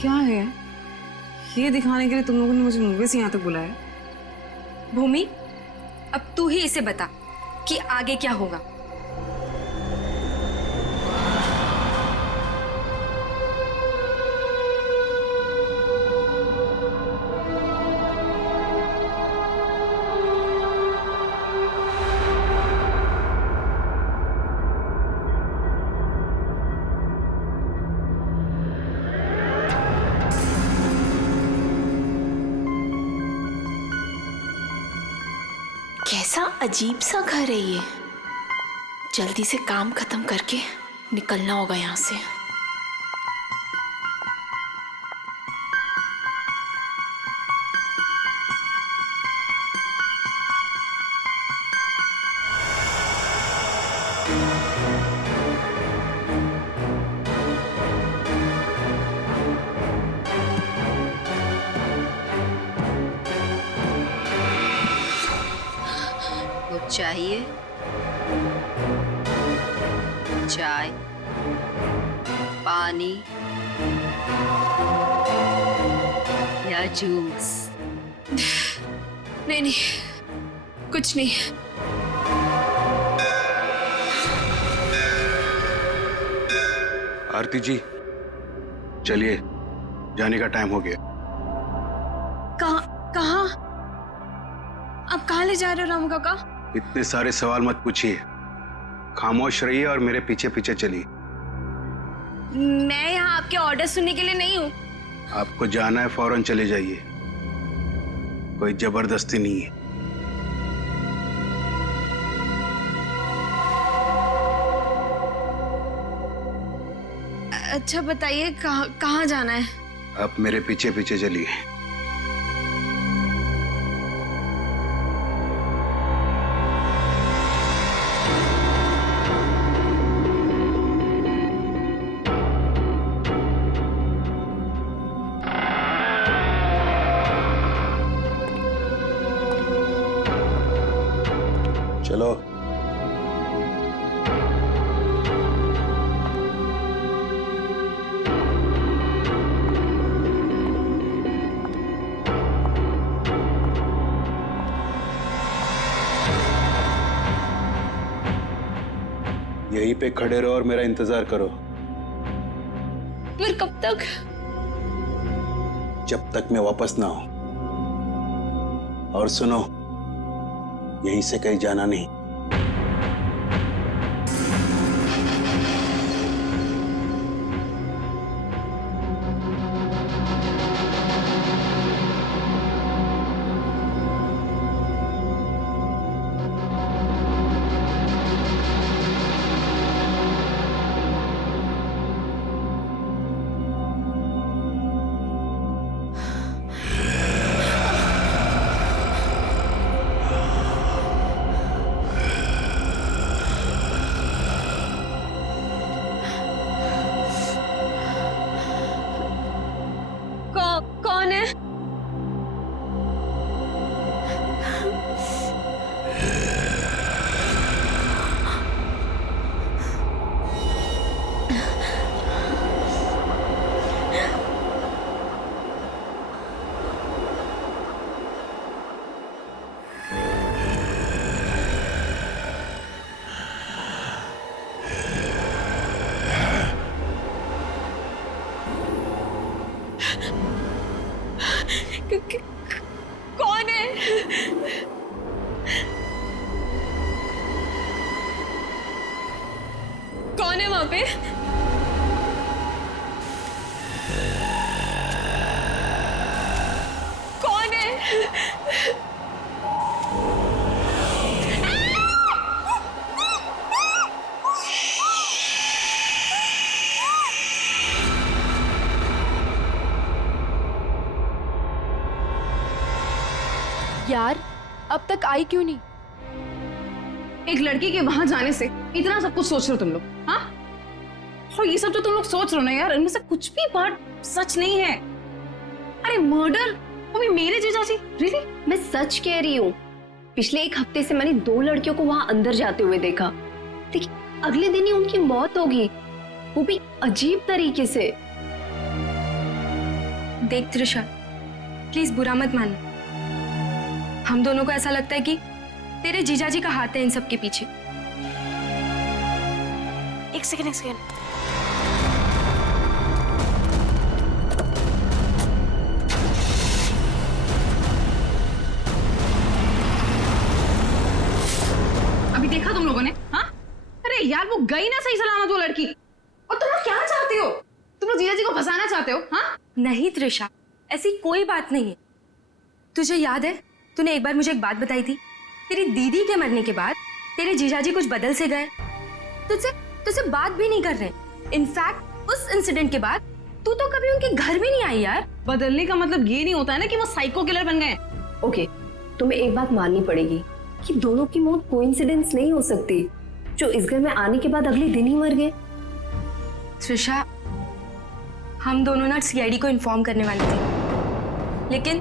क्या है? ये दिखाने के लिए तुम लोगों ने मुझे मुंबई से यहाँ तक बुलाया? भूमि, अब तू ही इसे बता कि आगे क्या होगा। कैसा अजीब सा घर है ये। जल्दी से काम खत्म करके निकलना होगा यहाँ से। कुछ चाहिए? चाय, पानी या जूस? नहीं, कुछ नहीं। आरती जी, चलिए, जाने का टाइम हो गया। कहाँ? अब कहाँ ले जा रहे हो रामू काका? इतने सारे सवाल मत पूछिए, खामोश रहिए और मेरे पीछे पीछे चलिए। मैं यहाँ आपके ऑर्डर सुनने के लिए नहीं हूँ। आपको जाना है, फौरन चले जाइए, कोई जबरदस्ती नहीं है। अच्छा बताइए, कहाँ जाना है? आप मेरे पीछे पीछे चलिए। चलो। यहीं पे खड़े रहो और मेरा इंतजार करो। फिर कब तक? जब तक मैं वापस ना आऊं। और सुनो, यहीं से कहीं जाना नहीं। कौन है? कौन है? कौन है वहां पे? कौन है? यार, अब तक आई क्यों नहीं? एक लड़की के वहां जाने से इतना सब कुछ सोच रहे हो तुम लोग? हाँ, और ये सब जो तुम लोग सोच रहे हो ना यार, इनमें से कुछ भी बात सच नहीं है। अरे मर्डर, वो भी मेरे जीजाजी? रियली? मैं सच कह रही हूँ। पिछले एक हफ्ते से मैंने 2 लड़कियों को वहां अंदर जाते हुए देखा। देखिए, अगले दिन ही उनकी मौत होगी, वो भी अजीब तरीके से। देख त्रिशा, प्लीज बुरा मत मानना। हम दोनों को ऐसा लगता है कि तेरे जीजाजी का हाथ है इन सब के पीछे। एक सेकेंड। अभी देखा तुम लोगों ने? हाँ, अरे यार वो गई ना सही सलामत वो लड़की। और तुम लोग क्या चाहते हो? तुम लोग जीजा जी को फंसाना चाहते हो? हाँ नहीं त्रिशा, ऐसी कोई बात नहीं है। तुझे याद है तूने एक बार मुझे एक बात बताई थी, तेरी दीदी के मरने के बाद तेरे जीजाजी कुछ बदल से गए, तुझसे बात भी नहीं कर रहे। इनफैक्ट उस इंसिडेंट के बाद तू तो कभी उनके घर भी नहीं आई यार। बदलने का मतलब ये नहीं होता है ना कि वो साइको किलर बन गए। ओके, तुम्हें एक बात माननी पड़ेगी कि दोनों की मौत कोइंसिडेंस नहीं हो सकती, जो इस घर में आने के बाद अगले दिन ही मर गए। त्रिशा, हम दोनों ना सीआईडी को इन्फॉर्म करने वाले थे, लेकिन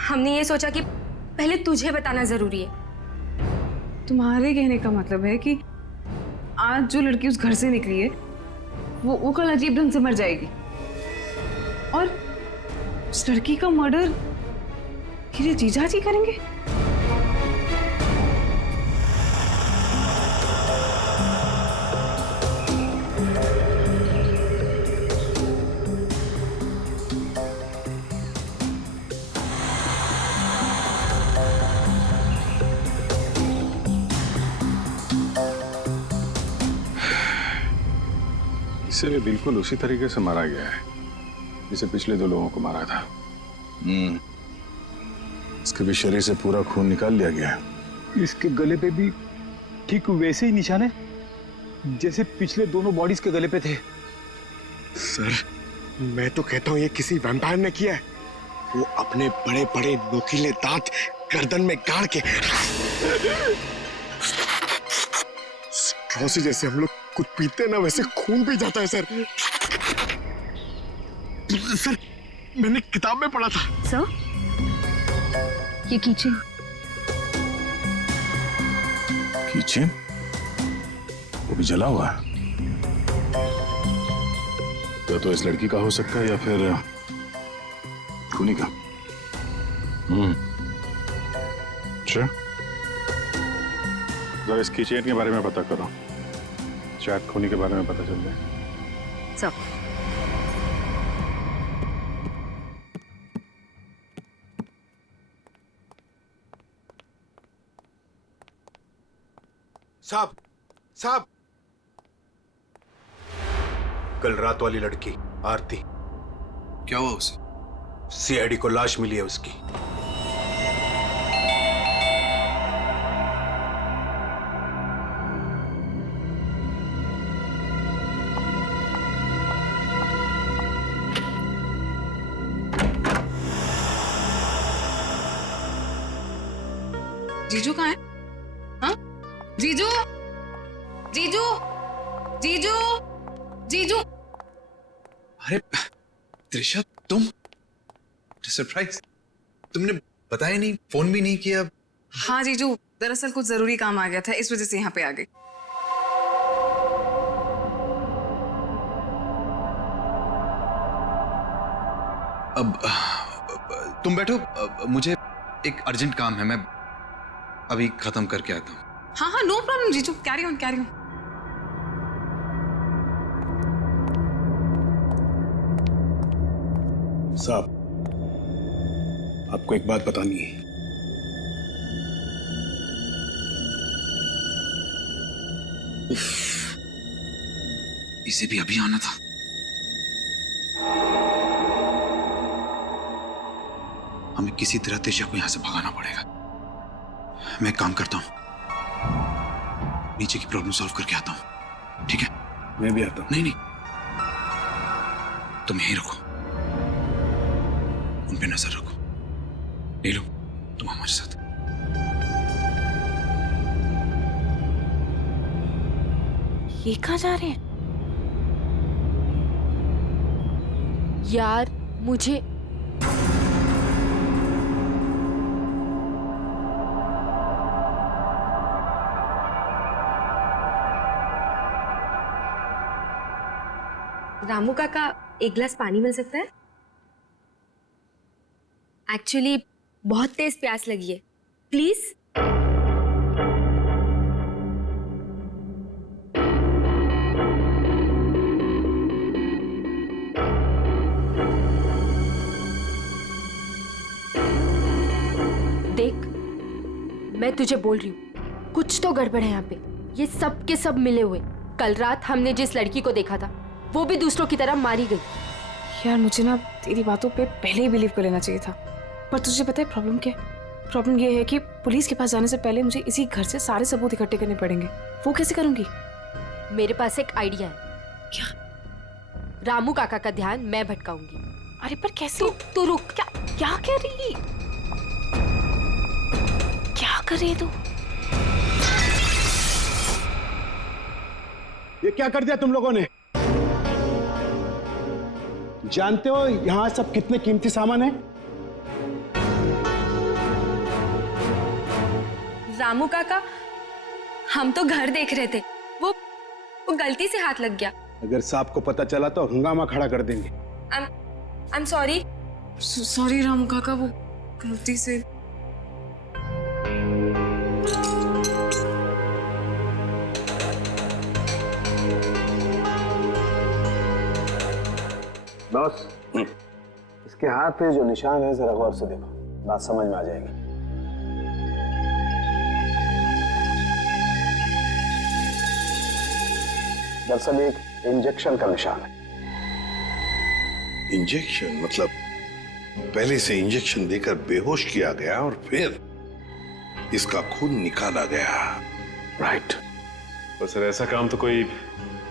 हमने ये सोचा कि पहले तुझे बताना जरूरी है। तुम्हारे कहने का मतलब है कि आज जो लड़की उस घर से निकली है वो कल अजीब ढंग से मर जाएगी, और उस लड़की का मर्डर मेरे जीजा जी करेंगे? इसे भी बिल्कुल उसी तरीके से मारा गया है जिसे पिछले 2 लोगों को मारा था। इसके भी शरीर से पूरा खून निकाल लिया गया है। इसके गले पे भी ठीक वैसे ही निशान है जैसे पिछले दोनों बॉडीज के गले पे थे। सर, मैं तो कहता हूँ ये किसी वैम्पायर ने किया है। वो अपने बड़े बड़े नोकीले दांत गर्दन में गाड़ के स्ट्रॉ से जैसे हम लोग कुछ पीते ना वैसे खून पी जाता है सर। सर, मैंने किताब में पढ़ा था। सर, ये कीचेन। कीचेन? वो भी जला हुआ है। तो इस लड़की का हो सकता है या फिर खूनी का। अच्छा, जरा इस कीचेन के बारे में पता करो, शायद खूनी के बारे में पता चल जाए। सब साहब, कल रात वाली लड़की आरती, क्या हुआ उसे? सीआईडी को लाश मिली है उसकी। जीजू कहाँ है? हाँ? जीजू, जीजू, जीजू, जीजू। अरे त्रिशा, तुम? सरप्राइज, तुमने बताया नहीं, फोन भी नहीं किया। हाँ जीजू, दरअसल कुछ जरूरी काम आ गया था, इस वजह से यहाँ पे आ गई। अब तुम बैठो, मुझे एक अर्जेंट काम है, मैं अभी खत्म करके आता हूँ। हाँ हाँ, नो प्रॉब्लम जीजू, कैरी ऑन कैरी ऑन। साहब, आपको एक बात बतानी है। इसे भी अभी आना था। हमें किसी तरह त्रिशा को यहां से भगाना पड़ेगा। मैं एक काम करता हूं, नीचे की प्रॉब्लम सॉल्व करके आता हूं, ठीक है? मैं भी आता हूं। नहीं, तुम यहीं रखो, उन पे नजर रखो। नीलू, तुम हमारे साथ। ये कहाँ जा रहे हैं? यार मुझे रामू काका, एक गिलास पानी मिल सकता है? एक्चुअली बहुत तेज प्यास लगी है, प्लीज। देख, मैं तुझे बोल रही हूँ, कुछ तो गड़बड़ है यहाँ पे। ये सब के सब मिले हुए। कल रात हमने जिस लड़की को देखा था वो भी दूसरों की तरह मारी गई। यार मुझे ना तेरी बातों पे पहले ही बिलीव कर लेना चाहिए था, पर तुझे पता है प्रॉब्लम क्या है? प्रॉब्लम ये है कि पुलिस के पास जाने से पहले मुझे इसी घर से सारे सबूत इकट्ठे करने पड़ेंगे। वो कैसे करूंगी? मेरे पास एक आइडिया है। क्या? रामू काका का ध्यान मैं भटकाऊंगी। अरे पर कैसे? तू रुक। क्या क्या कर रही? क्या कर रही है तू? ये क्या कर दिया तुम लोगों ने? जानते हो यहां सब कितने कीमती सामान है? रामू काका, हम तो घर देख रहे थे, वो गलती से हाथ लग गया। अगर सांप को पता चला तो हंगामा खड़ा कर देंगे। I am sorry. Sorry Ramu काका, वो गलती से। बॉस, इसके हाथ पे जो निशान है जरा गौर से देखो, बात समझ में आ जाएगी। दरअसल एक इंजेक्शन का निशान है। इंजेक्शन मतलब पहले से इंजेक्शन देकर बेहोश किया गया और फिर इसका खून निकाला गया। राइट। तो सर ऐसा काम तो कोई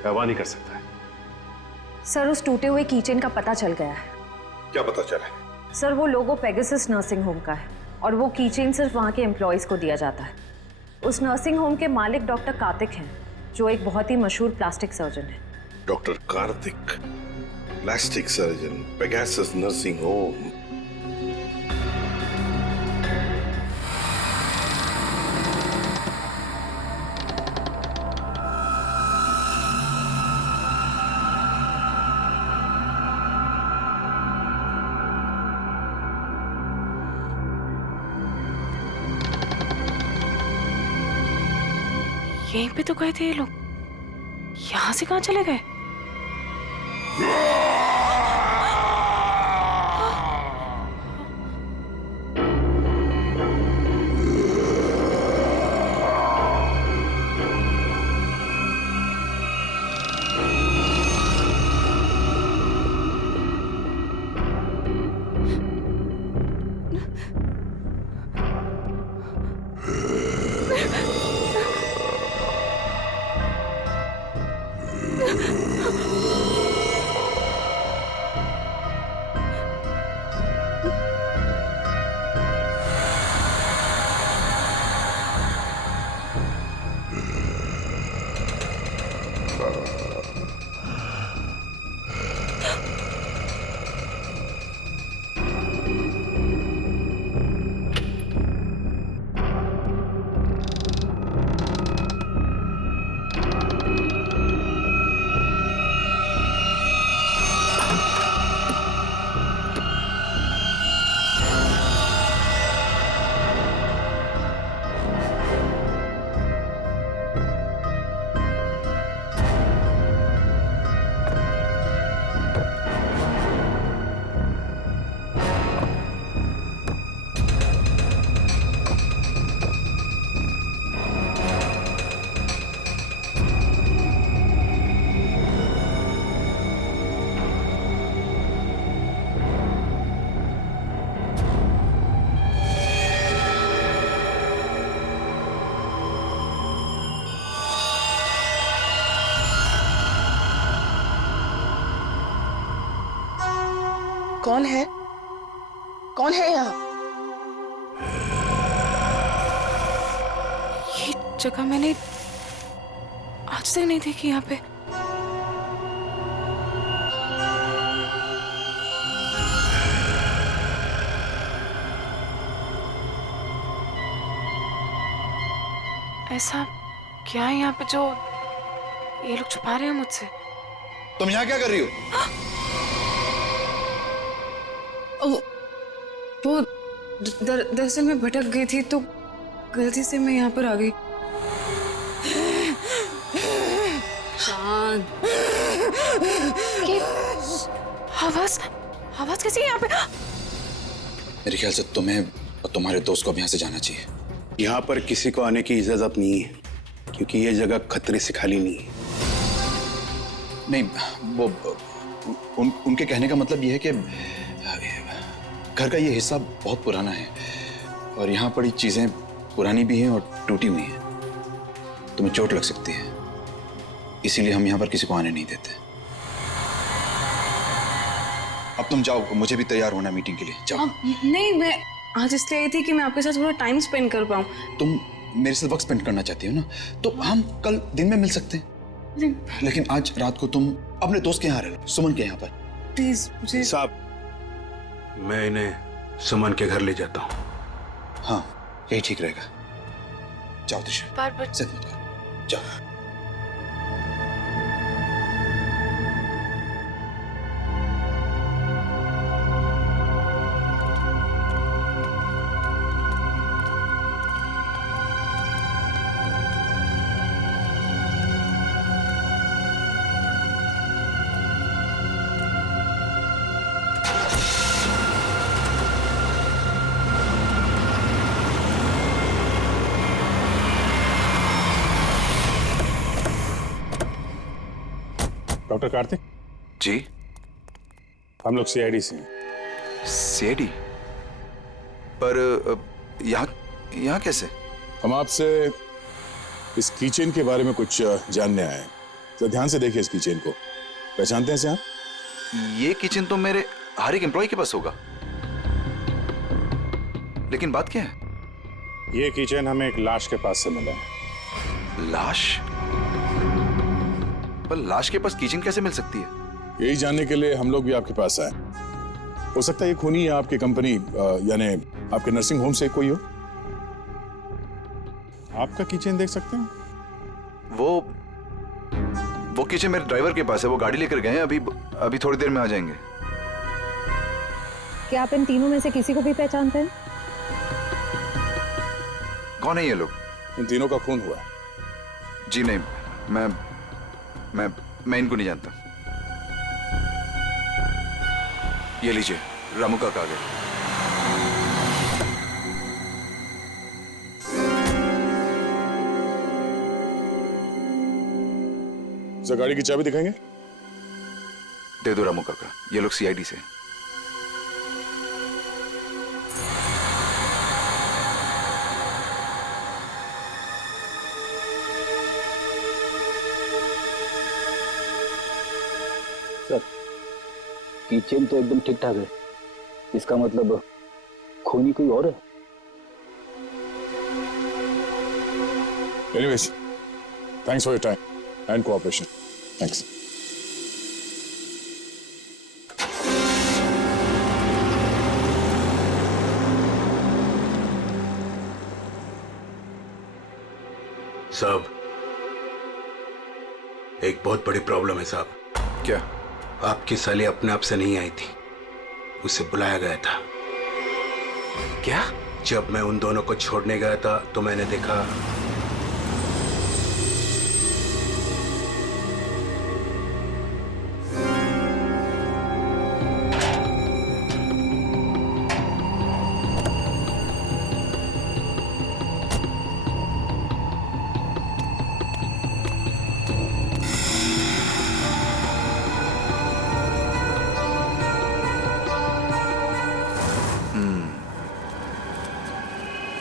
गवाह नहीं कर सकता है। सर, उस टूटे हुए कीचेन का पता चल गया है। क्या पता चला? सर, वो लोगो पेगासस नर्सिंग होम का है और वो कीचेन सिर्फ वहाँ के एम्प्लॉयज को दिया जाता है। उस नर्सिंग होम के मालिक डॉक्टर कार्तिक हैं, जो एक बहुत ही मशहूर प्लास्टिक सर्जन है। Doctor Kartik, plastic surgeon, Pegasus nursing home. यहीं पे तो गए थे ये लोग, यहाँ से कहाँ चले गए? कौन है? कौन है यहाँ? ये जगह मैंने आज तक नहीं देखी यहाँ पे। ऐसा क्या है यहाँ पे जो ये लोग छुपा रहे हैं मुझसे? तुम यहाँ क्या कर रही हो? वो दरअसल मैं भटक गई थी तो गलती से मैं यहाँ पर आ गई। शांत। आवाज आवाज कैसी है यहाँ पे? मेरे ख्याल से तुम्हें और तुम्हारे दोस्त को अब यहाँ से जाना चाहिए। यहाँ पर किसी को आने की इजाजत नहीं है क्योंकि ये जगह खतरे से खाली नहीं है। नहीं, वो उनके कहने का मतलब ये है कि घर का ये हिस्सा बहुत पुराना है और यहाँ पड़ी चीजें पुरानी भी हैं और टूटी हुई हैं। तुम्हें चोट लग सकती है, इसीलिए हम यहाँ पर किसी को आने नहीं देते। अब तुम जाओ, मुझे भी तैयार होना मीटिंग के लिए। जाओ। नहीं, मैं आज इसलिए आई थी कि मैं आपके साथ थोड़ा टाइम स्पेंड कर पाऊँ। तुम मेरे साथ वक्त स्पेंड करना चाहती हो ना, तो हम कल दिन में मिल सकते हैं। लेकिन आज रात को तुम अपने दोस्त के यहाँ रह लो, सुमन के यहाँ पर। प्लीज मुझे। साहब, मैं इन्हें सुमन के घर ले जाता हूँ। हाँ, यही ठीक रहेगा। जाओ दिशा, बार-बार जिद मत करो, जाओ। डॉक्टर कार्तिक जी, हम लोग सीआईडी से हैं। सीआईडी? पर यहाँ कैसे? हम आपसे इस कीचेन के बारे में कुछ जानने आए हैं। तो ध्यान से देखिए इस कीचेन को। पहचानते हैं इसे आप? ये किचन तो मेरे हर एक एम्प्लॉय के पास होगा, लेकिन बात क्या है? ये कीचेन हमें एक लाश के पास से मिला है। लाश? पर लाश के पास किचन कैसे मिल सकती है? यही जानने के लिए हम लोग भी आपके पास आए। हो सकता है ये खूनी या आपकी कंपनी यानी आपके नर्सिंग होम से कोई हो। आपका किचन देख सकते हैं? वो किचन मेरे ड्राइवर के पास है, वो गाड़ी लेकर गए हैं। अभी थोड़ी देर में आ जाएंगे। क्या आप इन तीनों में से किसी को भी पहचानते हैं? कौन है ये लोग? इन तीनों का खून हुआ है। जी नहीं, मैं इनको नहीं जानता। ये लीजिए, रामू का कागज। सर, गाड़ी की चाबी दिखाएंगे? दे दो रामू काका, ये लोग सीआईडी से। सर, किचन तो एकदम ठीक ठाक है। इसका मतलब खूनी कोई और है। Anyways, thanks for your time and cooperation. Thanks. साहब, एक बहुत बड़ी प्रॉब्लम है साहब। क्या? आपकी साली अपने आप से नहीं आई थी, उसे बुलाया गया था। क्या? जब मैं उन दोनों को छोड़ने गया था तो मैंने देखा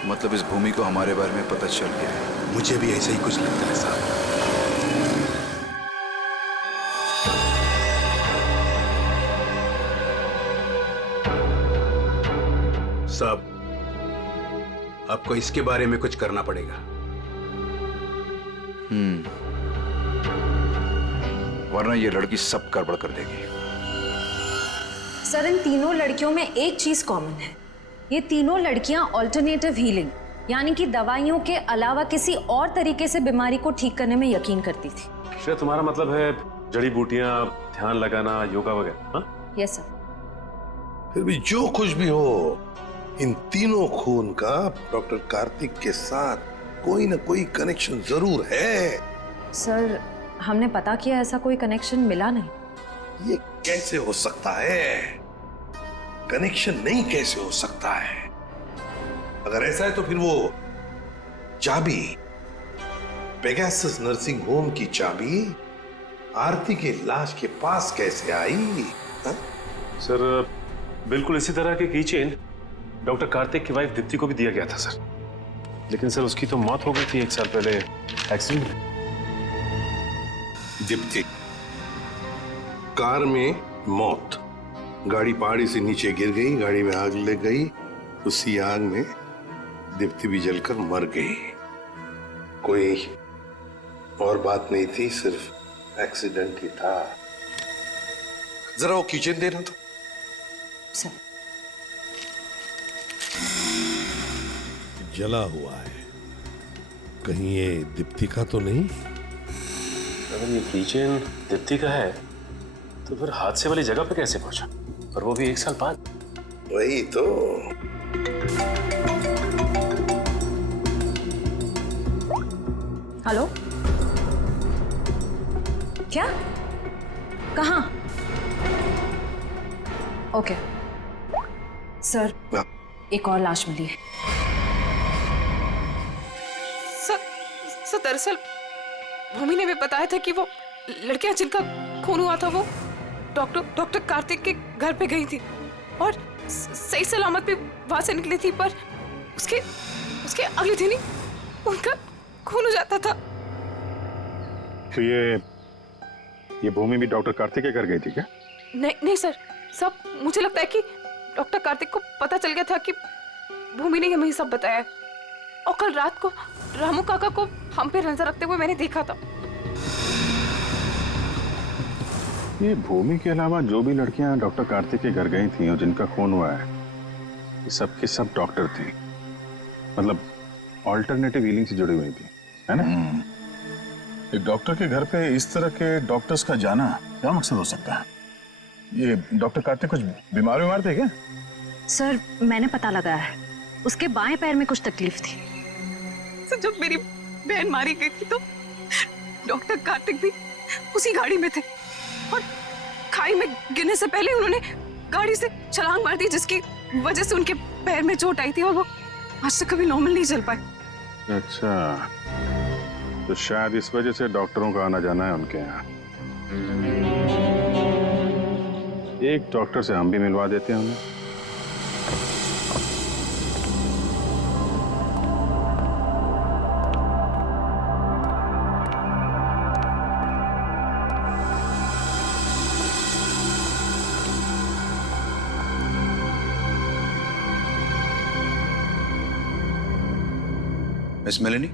मतलब इस भूमि को हमारे बारे में पता चल गया है। मुझे भी ऐसा ही कुछ लगता है साहब। साहब, आपको इसके बारे में कुछ करना पड़ेगा। वरना ये लड़की सब गड़बड़ कर देगी। सर, इन तीनों लड़कियों में एक चीज कॉमन है। ये तीनों लड़कियां ऑल्टरनेटिव हीलिंग यानी कि दवाइयों के अलावा किसी और तरीके से बीमारी को ठीक करने में यकीन करती थी। शायद तुम्हारा मतलब है जड़ी बूटियां, ध्यान लगाना, योगा वगैरह? हाँ? Yes sir. फिर भी जो कुछ भी हो, इन तीनों खून का डॉक्टर कार्तिक के साथ कोई ना कोई कनेक्शन जरूर है। सर हमने पता किया, ऐसा कोई कनेक्शन मिला नहीं। ये कैसे हो सकता है? कनेक्शन नहीं कैसे हो सकता है? अगर ऐसा है तो फिर वो चाबी, पेगासस नर्सिंग होम की चाबी आरती के लाश के पास कैसे आई? हा? सर बिल्कुल इसी तरह के कीचेन डॉक्टर कार्तिक की वाइफ दीप्ति को भी दिया गया था सर, लेकिन सर उसकी तो मौत हो गई थी 1 साल पहले एक्सीडेंट में। दीप्ति कार में मौत, गाड़ी पहाड़ी से नीचे गिर गई, गाड़ी में आग लग गई, उसी आग में दीप्ति भी जलकर मर गई। कोई और बात नहीं थी, सिर्फ एक्सीडेंट ही था। जरा वो किचन देना तो। सर जला हुआ है, कहीं ये दीप्ति का तो नहीं? अगर ये किचन दीप्ति का है तो फिर हादसे वाली जगह पे कैसे पहुंचा, और वो भी 1 साल बाद? वही तो। हेलो, क्या? कहाँ? ओके सर, एक और लाश मिली है। सर दरअसल भूमि ने भी बताया था कि वो लड़कियां जिनका खून हुआ था वो डॉक्टर कार्तिक के घर पे गई थी और सही सलामत भी वहां से निकली थी, पर उसके अगले दिन ही उनका खून हो जाता था। तो ये भूमि भी डॉक्टर कार्तिक के घर गई थी क्या? नहीं सर, सब मुझे लगता है कि डॉक्टर कार्तिक को पता चल गया था कि भूमि ने हमें सब बताया, और कल रात को रामू काका को हम पे नजर रखते हुए मैंने देखा था। ये भूमि के अलावा जो भी लड़कियां डॉक्टर कार्तिक के घर गई थी और जिनका खून हुआ है, ये सब के सब डॉक्टर थी, मतलब ऑल्टरनेटिव हीलिंग से जुड़ी हुई थी, है ना? एक डॉक्टर के घर पे इस तरह के डॉक्टर्स का जाना क्या मकसद हो सकता है? ये डॉक्टर कार्तिक कुछ बीमार थे क्या? सर मैंने पता लगाया है, उसके बाएं पैर में कुछ तकलीफ थी। सर जब मेरी बहन मारी गई थी तो डॉक्टर कार्तिक भी उसी गाड़ी में थे, और खाई में गिरने से पहले उन्होंने गाड़ी से छलांग मार दी, जिसकी वजह से उनके पैर में चोट आई थी और वो आज तक कभी नॉर्मल नहीं चल पाए। अच्छा, तो शायद इस वजह से डॉक्टरों का आना जाना है उनके यहाँ। एक डॉक्टर से हम भी मिलवा देते हैं उन्हें। Miss Melanie,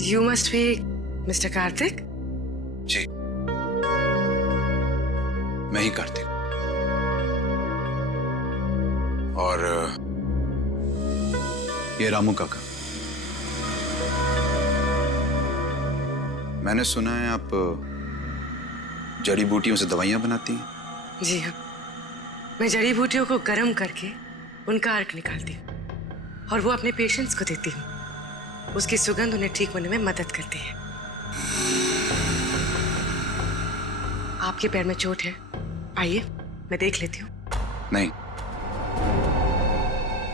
You must be Mr. Kartik? जी, मैं ही कार्तिक। और ये रामू काका। मैंने सुना है आप जड़ी बूटियों से दवाइयां बनाती हैं। जी हाँ, मैं जड़ी बूटियों को गर्म करके उनका अर्क निकालती हूँ और वो अपने पेशेंट्स को देती हूँ। उसकी सुगंध उन्हें ठीक होने में मदद करती है। आपके पैर में चोट है, आइए मैं देख लेती हूँ। नहीं,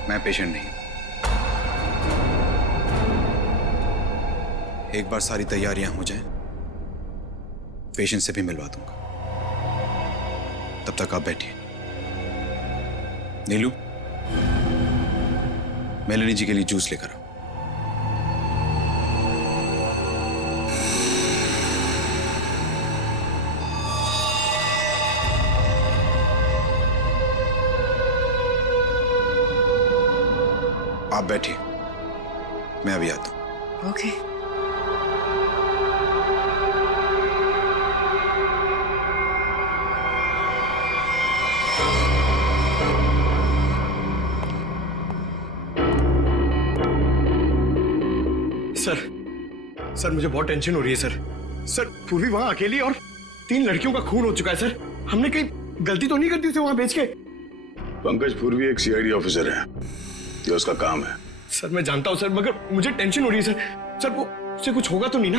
मैं पेशेंट नहीं। एक बार सारी तैयारियां हो जाएं, पेशेंट से भी मिलवा दूंगा। तब तक आप बैठिए। नीलू, मेलेनी जी के लिए जूस लेकर आओ। आप बैठिए, मैं अभी आता हूं। ओके। सर मुझे बहुत टेंशन हो रही है सर। पूर्वी वहां अकेली, और 3 लड़कियों का खून हो चुका है सर। हमने कहीं गलती तो नहीं कर दी उसे वहां बेच के? पंकज पूर्वी एक सीआईडी ऑफिसर है, ये उसका काम है। सर मैं जानता हूं सर, मगर मुझे टेंशन हो रही है सर। सर वो उसे कुछ होगा तो नहीं ना?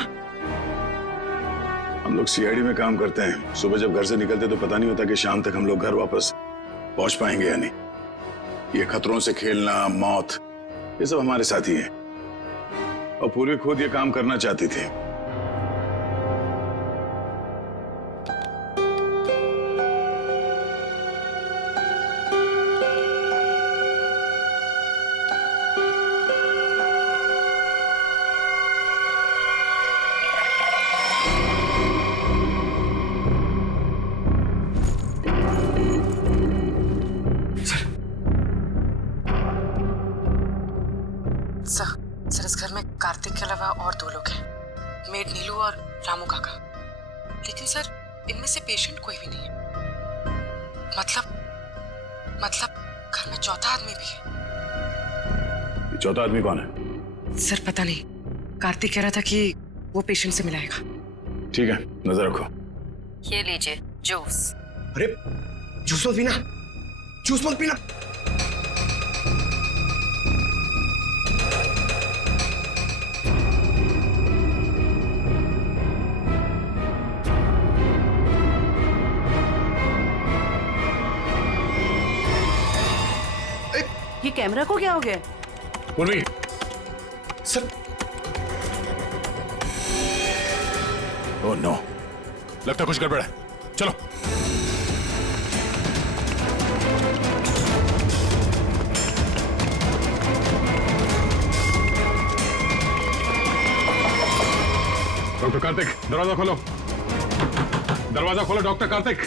हम लोग सीआईडी में काम करते हैं, सुबह जब घर से निकलते तो पता नहीं होता कि शाम तक हम लोग घर वापस पहुंच पाएंगे या नहीं। ये खतरों से खेलना, मौत, ये सब हमारे साथी हैं। और पूर्वी खुद ये काम करना चाहती थी। सर इस घर में कार्तिक के अलावा और 2 लोग हैं, मेड नीलू और रामू काका। लेकिन सर इनमें से पेशेंट कोई भी नहीं है। मतलब घर में चौथा आदमी भी है। ये चौथा आदमी कौन है? सर पता नहीं, कार्तिक कह रहा था कि वो पेशेंट से मिलाएगा। ठीक है, नजर रखो। ये लीजिए जूस। अरे जूस मत पीना, जूस मत पीना। ये कैमरा को क्या हो गया? पूर्वी सर। ओह नो, लगता कुछ गड़बड़ है। चलो। डॉक्टर कार्तिक, दरवाजा खोलो। दरवाजा खोलो डॉक्टर कार्तिक।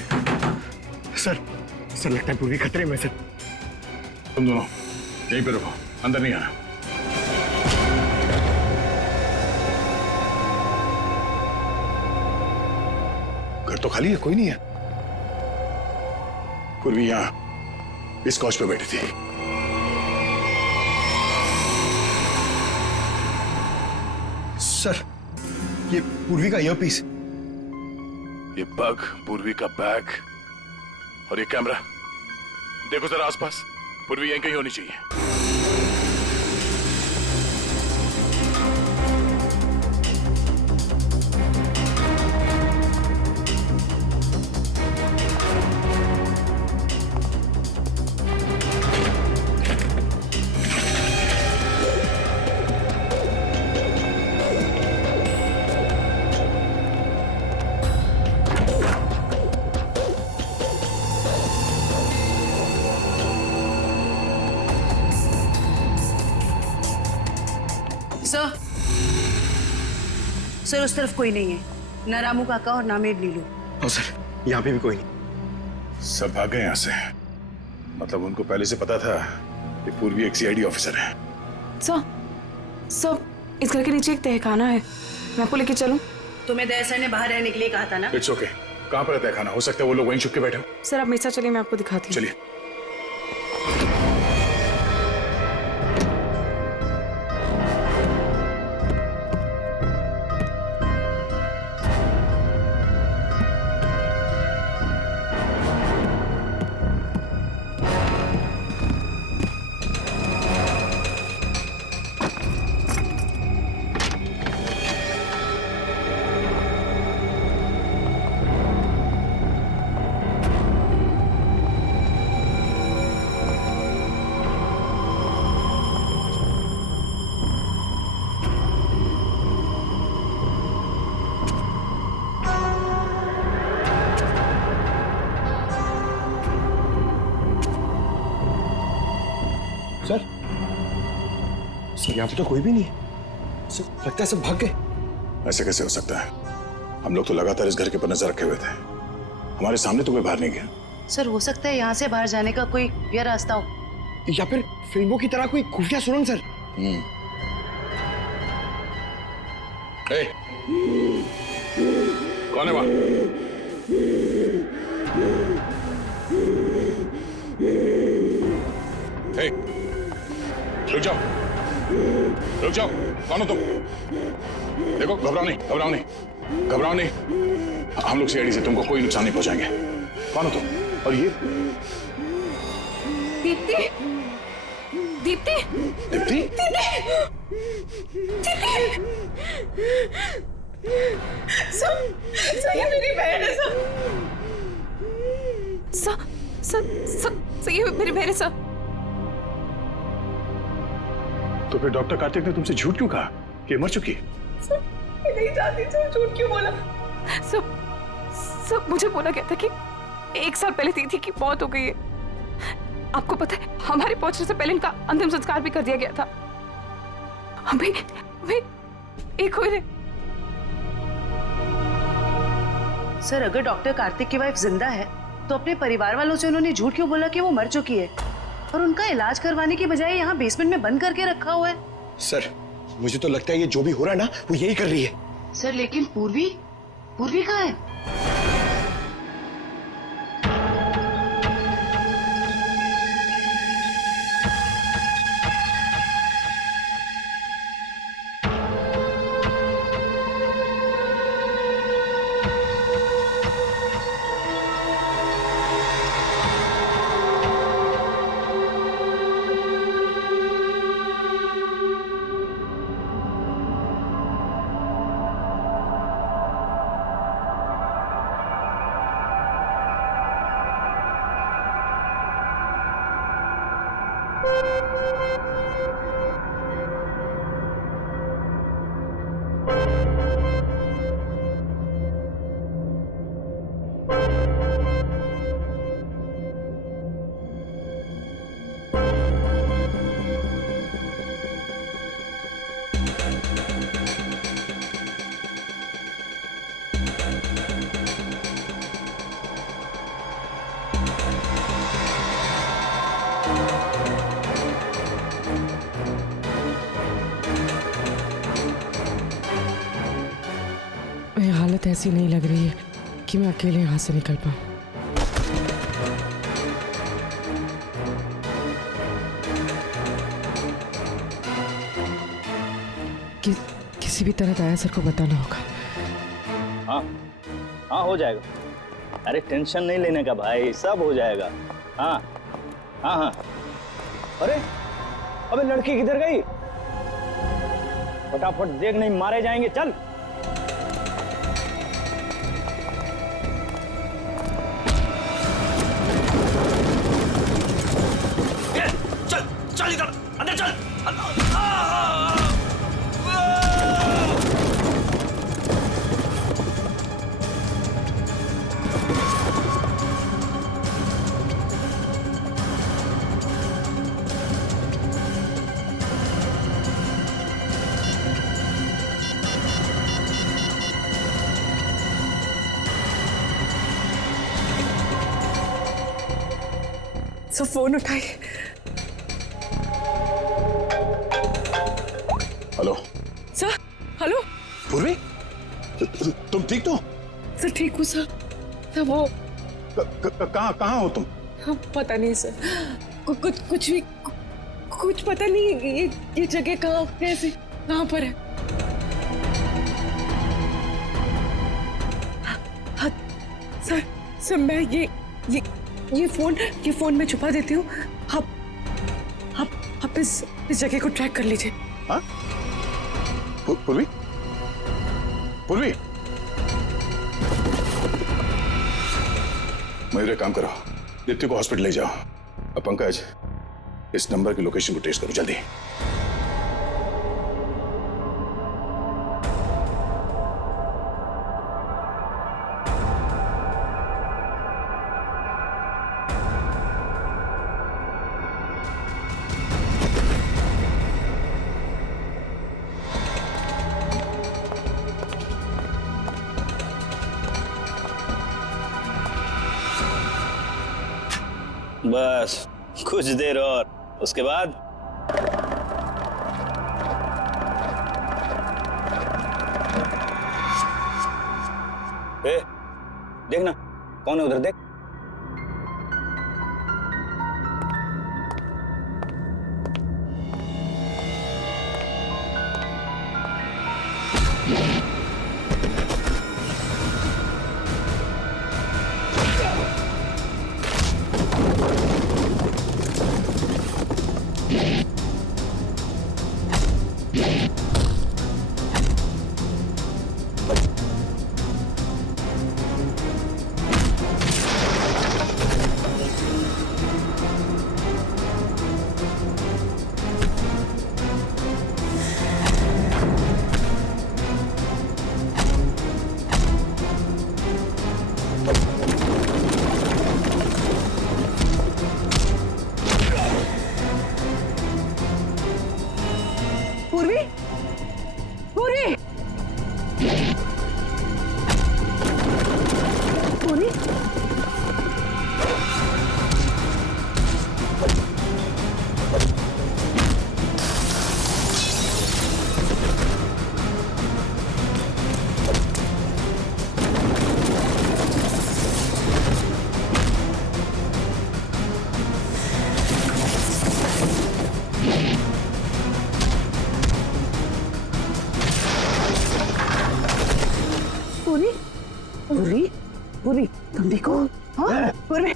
सर लगता है पूर्वी खतरे में सर। तुम दोनों यहीं पे रुको, अंदर नहीं आना। घर तो खाली है, कोई नहीं है। पूर्वी यहां इस कॉच पे बैठी थी। सर ये पूर्वी का ईयरपीस, ये पग, पूर्वी का बैग और ये कैमरा। देखो जरा आसपास, पूर्वी यहीं कहीं होनी चाहिए। सर उस तरफ कोई नहीं है, ना रामू काका और ना मेड नीलू। हाँ सर, यहाँ पे भी कोई नहीं। सब भाग गए यहाँ से। मतलब उनको पहले से पता था कि पूर्वी एक सीआईडी ऑफिसर है। सर इस घर के नीचे एक तहखाना है, मैं आपको लेके चलूं? तुम्हें दया सर ने बाहर रहने के लिए कहा था ना। It's okay. कहाँ पर है तहखाना? हो सकता है वो लोग वहीं छुप के बैठे हो। सर आप मेरे साथ चलिए, मैं आपको दिखाती हूँ। चलिए। सर यहाँ पे तो कोई भी नहीं है। सर लगता है सब भाग गए। ऐसे कैसे हो सकता है? हम लोग तो लगातार इस घर के ऊपर नजर रखे हुए थे। हमारे सामने तो कोई बाहर नहीं गया। सर हो सकता है यहाँ से बाहर जाने का कोई खुफिया रास्ता हो, या फिर फिल्मों की तरह कोई खुफिया सुरंग सर। कौन है वहां? रुक जाओ, रुक जाओ। कौन हो तुम? देखो, घबराओ नहीं, घबराओ नहीं, घबराओ नहीं। हम लोग सीआईडी से तुमको कोई नुकसान नहीं पहुंचाएंगे। कौन हो तुम? और ये दीप्ति, दीप्ति, दीप्ति? सर ये मेरी बहन है सर, ये मेरी बहन है सर। तो फिर डॉक्टर कार्तिक ने तुमसे झूठ क्यों कहा कि मर चुकी है? मैं नहीं जानती सर, झूठ क्यों बोला? सब मुझे बोला गया था कि 1 साल पहले दीदी की मौत हो गई है। आपको पता है, हमारे पहुंचने से पहले इनका अंतिम संस्कार भी कर दिया गया था। हमें एक कोई नहीं। सर, अगर डॉक्टर कार्तिक की वाइफ जिंदा है तो अपने परिवार वालों से उन्होंने झूठ क्यों बोला कि वो मर चुकी है और उनका इलाज करवाने की बजाय यहाँ बेसमेंट में बंद करके रखा हुआ है? सर, मुझे तो लगता है ये जो भी हो रहा है ना, वो यही कर रही है। सर, लेकिन पूर्वी कहाँ है? हालत ऐसी नहीं लग रही है कि मैं अकेले यहाँ से निकल पाऊँ। किसी भी तरह दाया सर को बताना होगा। हाँ हाँ, हो जाएगा। अरे टेंशन नहीं लेने का भाई, सब हो जाएगा। हाँ हाँ हाँ। अरे अबे लड़की किधर गई? फटाफट देख, नहीं मारे जाएंगे। चल चल इधर, अंदर चल। सब फोन उठाइए। Hello sir, hello. पूर्वी, तुम ठीक तो? सर ठीक हूँ सर। सर वो कहाँ हो तुम? पता नहीं सर, कुछ भी कुछ पता नहीं। ये जगह कहाँ, कैसे, कहाँ पर है? हाँ, सर मैं ये फोन में छुपा देती हूँ। आप इस जगह को ट्रैक कर लीजिए। हाँ? पूर्वी, मयूर एक काम करो, दीप्ति को हॉस्पिटल ले जाओ। अब पंकज, इस नंबर की लोकेशन को ट्रेस करो जल्दी। बस कुछ देर और, उसके बाद देखना कौन है उधर, देख। पूरी पूरी पूरी तुम देखो। हाँ पूरी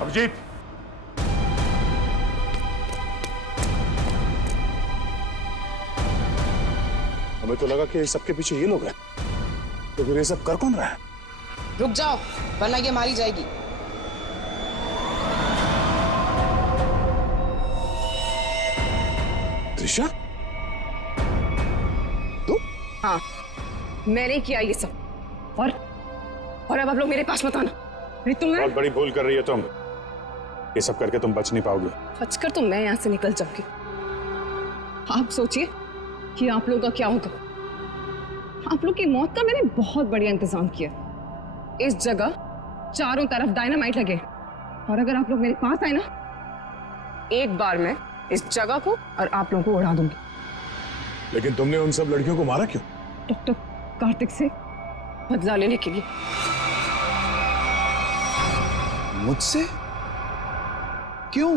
अभिजीत, हमें तो लगा कि सबके पीछे ये लोग हैं, तो फिर ये सब कर कौन रहा है? रुक जाओ वरना ये मारी जाएगी। त्रिशा, हाँ, मैंने किया ये सब। और अब आप लोग मेरे पास मत आना। नहीं तुम्हें बहुत बड़ी भूल कर रही है तुम। ये सब करके तुम बच नहीं पाओगे। बचकर तो मैं यहाँ से निकल जाऊंगी। आप सोचिए कि आप लोगों का क्या होगा। आप लोग की मौत का मैंने बहुत बढ़िया इंतजाम किया। इस जगह चारों तरफ डायनामाइट लगे, और अगर आप लोग मेरे पास आए ना, एक बार मैं इस जगह को और आप लोगों को उड़ा दूंगी। लेकिन तुमने उन सब लड़कियों को मारा क्यों? डॉक्टर कार्तिक से बदला लेने के लिए। मुझसे? क्यों?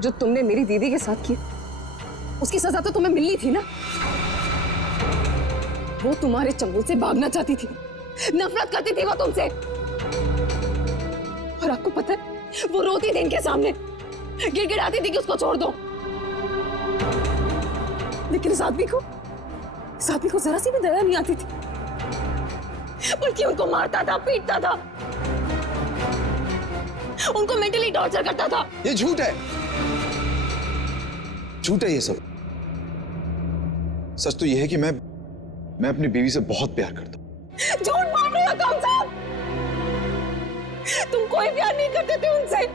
जो तुमने मेरी दीदी के साथ किया, उसकी सजा तो तुम्हें मिलनी थी ना। वो तुम्हारे चंगुल से भागना चाहती थी, नफरत करती थी वो तुमसे। और आपको पता है, वो रोती थी इनके सामने, गिड़गिड़ाती थी कि उसको छोड़ दो। लेकिन इस आदमी को जरा सी भी दया नहीं आती थी, बल्कि उनको मारता था, पीटता था, उनको मेंटली टॉर्चर करता था। ये झूठ है, झूठ है ये सब। सच तो ये है कि मैं अपनी बीवी से बहुत प्यार करता हूं। झूठ मार रहे हो तुम सब। तुम कोई प्यार नहीं करते थे उनसे,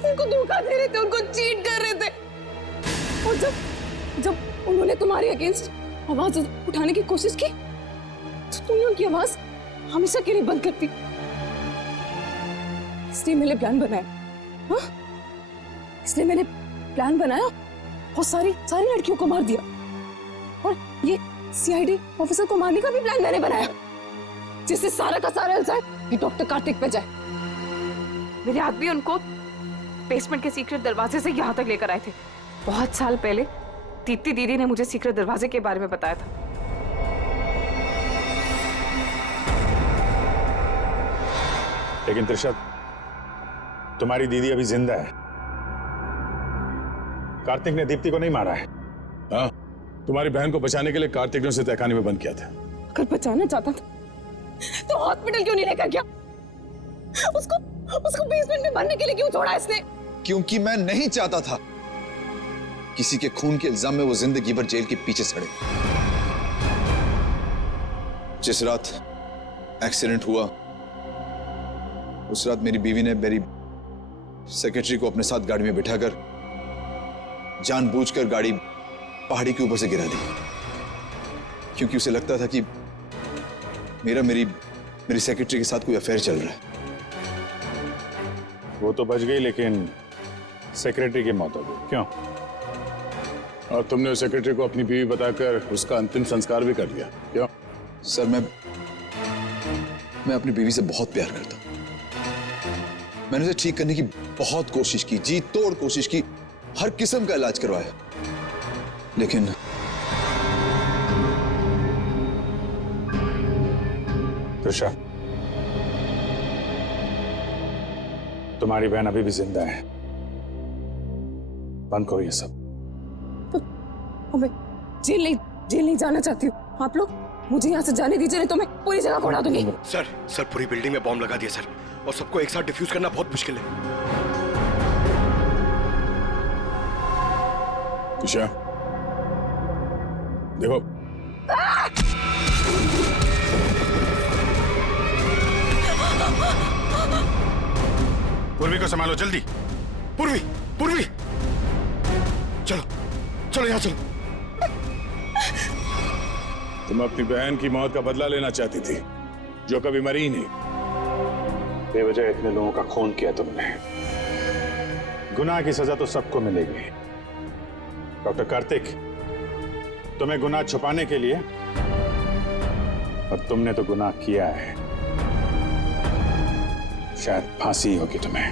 उनको धोखा दे रहे थे, उनको चीट कर रहे थे। और जब उन्होंने तुम्हारे अगेंस्ट आवाज उठाने की कोशिश की, तो तुमने उनकी आवाज हमेशा के लिए बंद कर दी। इसलिए मैंने प्लान बनाया। हाँ? इसलिए मैंने प्लान बनाया और सारी लड़कियों को मार दिया। और ये सीआईडी ऑफिसर को मारने का भी प्लान मैंने बनाया, जिससे सारा का सारा इल्जाम डॉक्टर कार्तिक पे जाए। मेरे आदमी उनको बेसमेंट के सीक्रेट दरवाजे से यहाँ तक लेकर आए थे। बहुत साल पहले दीप्ति दीदी ने मुझे सीक्रेट दरवाजे के बारे में बताया था। लेकिन त्रिशा, तुम्हारी दीदी अभी जिंदा है। कार्तिक ने दीप्ति को नहीं मारा है। हाँ, तुम्हारी बहन को बचाने के लिए कार्तिक ने उसे तहखाने में बंद किया था। अगर बचाना चाहता था तो हॉस्पिटल क्यों नहीं लेकर गया? उसको बेसमेंट में मरने के लिए क्यों छोड़ा इसने? क्योंकि मैं नहीं चाहता था किसी के खून के इल्जाम में वो जिंदगी भर जेल के पीछे सड़े। जिस रात एक्सीडेंट हुआ, उस रात मेरी बीवी ने मेरी सेक्रेटरी को अपने साथ गाड़ी में बिठाकर जानबूझकर गाड़ी पहाड़ी के ऊपर से गिरा दी, क्योंकि उसे लगता था कि मेरी सेक्रेटरी के साथ कोई अफेयर चल रहा है। वो तो बच गई, लेकिन सेक्रेटरी की मौत हो गई। क्यों? और तुमने उस सेक्रेटरी को अपनी बीवी बताकर उसका अंतिम संस्कार भी कर दिया। क्यों? सर, मैं अपनी बीवी से बहुत प्यार करता हूं। मैंने उसे ठीक करने की बहुत कोशिश की, जी तोड़ कोशिश की, हर किस्म का इलाज करवाया, लेकिन त्रिशा, तुम्हारी बहन अभी भी जिंदा है। बंद करो ये सब। मैं जेल नहीं जाना चाहती हूँ। आप लोग मुझे यहाँ से जाने दीजिए, नहीं तो मैं पूरी जगह को उड़ा दूंगी। सर पूरी बिल्डिंग में बॉम्ब लगा दिया सर, और सबको एक साथ डिफ्यूज करना बहुत मुश्किल है। त्रिशा, देखो, पूर्वी को संभालो जल्दी। पूर्वी, पूर्वी, चलो चलो यहाँ चलो। तुम अपनी बहन की मौत का बदला लेना चाहती थी, जो कभी मरी ही नहीं। बेवजह इतने लोगों का खून किया तुमने। गुनाह की सजा तो सबको मिलेगी। डॉक्टर कार्तिक, तुम्हें गुनाह छुपाने के लिए, और तुमने तो गुनाह किया है, शायद फांसी होगी तुम्हें।